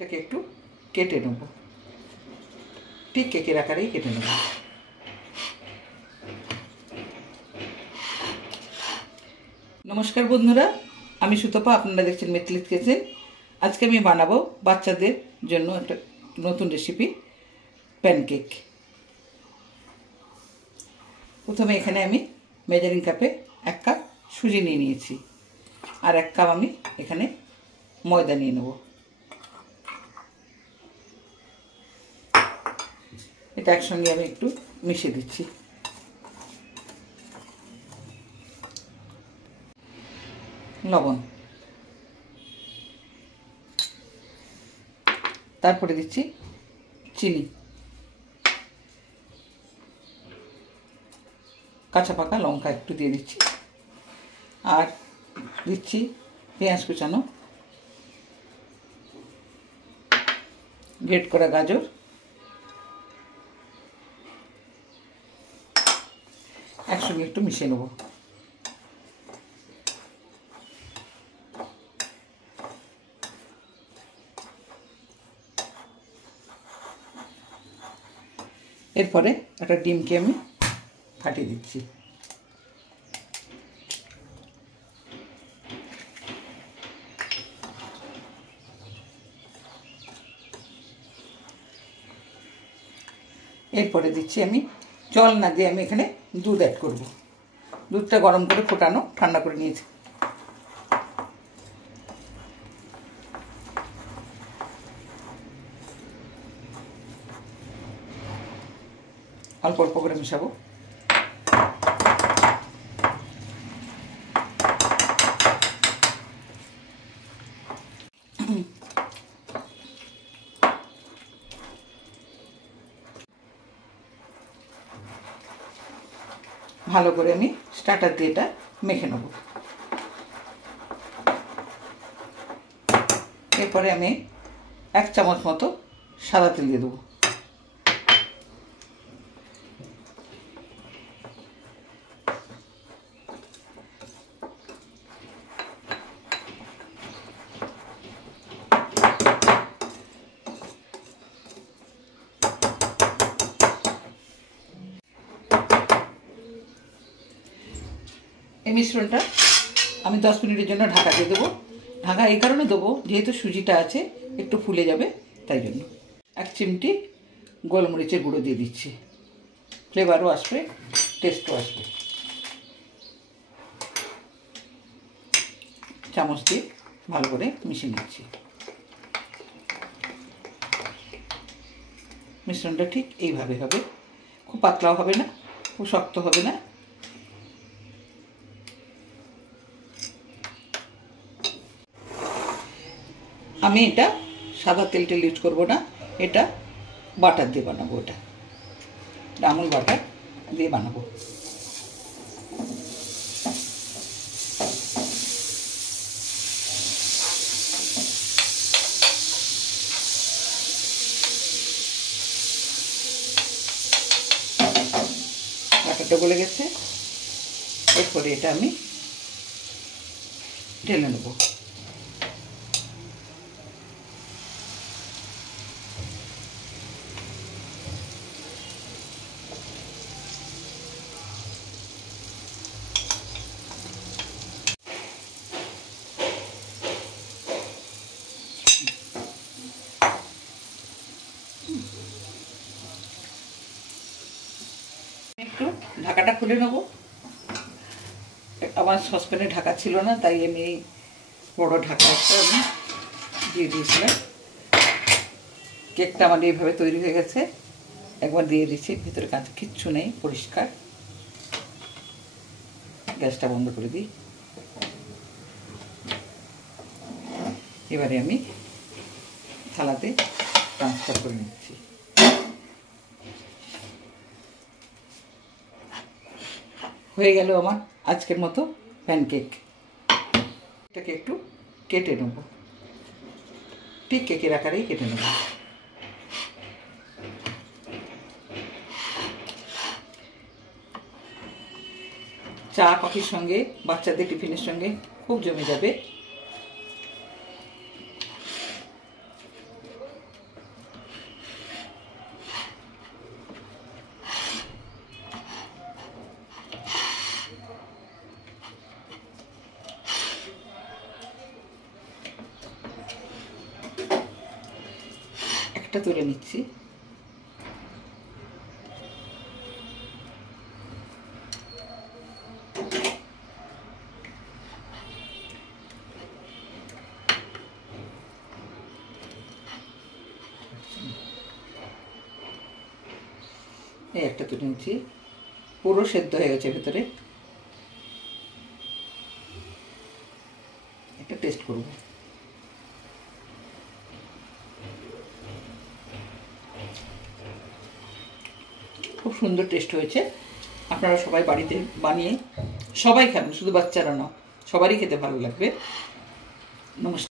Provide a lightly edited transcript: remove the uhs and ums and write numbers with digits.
এটাকে একটু কেটে নেব, ঠিক কেকের আকারেই কেটে নেব। নমস্কার বন্ধুরা, আমি সুতপা, আপনারা দেখছেন মিথিলিস কিচেন। আজকে আমি বানাবো বাচ্চাদের জন্য একটা নতুন রেসিপি, প্যানকেক। প্রথমে এখানে আমি মেজারিং কাপে 1 কাপ সুজি নিয়ে নিয়েছি, আর 1 কাপ আমি এখানে ময়দা নিয়ে নেব। এটা একসঙ্গে আমি একটু মিশিয়ে দিচ্ছি। লবণ, তারপরে দিচ্ছি চিনি, কাঁচা পাকা লঙ্কা একটু দিয়ে দিচ্ছি, আর দিচ্ছি পেঁয়াজ কুচানো, গ্রেট করা গাজর, একসঙ্গে একটু মিশিয়ে নেব। এরপরে একটা ডিমকে আমি ফাটিয়ে দিচ্ছি। এরপরে দিচ্ছি আমি জল না দিয়ে আমি এখানে দুধ অ্যাড করব। দুধটা গরম করে ফোটানো ঠান্ডা করে নিয়েছি। অল্প অল্প করে মেশাবো। ভালো করে আমি স্টার্টার দিয়ে এটা মেখে নেব। এরপরে আমি 1 চামচ মতো সাদা তেল দিয়ে দেবো। এই মিশ্রণটা আমি 10 মিনিটের জন্য ঢাকা দিয়ে দেবো। ঢাকা এই কারণে দেবো, যেহেতু সুজিটা আছে একটু ফুলে যাবে, তাই জন্য। 1 চিমটি গোলমরিচের গুঁড়ো দিয়ে দিচ্ছি, ফ্লেভারও আসবে, টেস্টও আসবে। চামচ দিয়ে ভালো করে মিশিয়ে নিচ্ছি। মিশ্রণটা ঠিক এইভাবে হবে, খুব পাতলাও হবে না, খুব শক্ত হবে না। আমি এটা সাদা তেল ইউজ করবো না, এটা বাটার দিয়ে বানাবো। এটা আমুল বাটার দিয়ে বানাবো। বাটারটা গলে গেছে, এরপরে এটা আমি ঢেলে নেবো। একটু ঢাকাটা খুলে নেব। আমার সসপ্যানে ঢাকা ছিল না, তাই আমি বড় ঢাকা একটা আমি দিয়ে দিয়েছিলাম। কেকটা আমার এইভাবে তৈরি হয়ে গেছে। একবার দিয়ে দিচ্ছি, ভিতরে কাঁচ কিচ্ছু নেই, পরিষ্কার। গ্যাসটা বন্ধ করে দিই। এবারে আমি থালাতে ট্রান্সফার করে নিচ্ছি। হয়ে গেল আমার আজকের মতো প্যানকেক। এটাকে একটু কেটে নেব, ঠিক কেকের আকারেই কেটে নেব। চা কফির সঙ্গে, বাচ্চাদের টিফিনের সঙ্গে খুব জমে যাবে। একটা তুলে নিচ্ছি। এই একটা তুলে নিচ্ছি, পুরো সেদ্ধ হয়ে গেছে ভেতরে। একটা টেস্ট করব। খুব সুন্দর টেস্ট হয়েছে। আপনারা সবাই বাড়িতে বানিয়ে সবাই খাবেন, শুধু বাচ্চারা না, সবারই খেতে ভালো লাগবে। নমস্কার।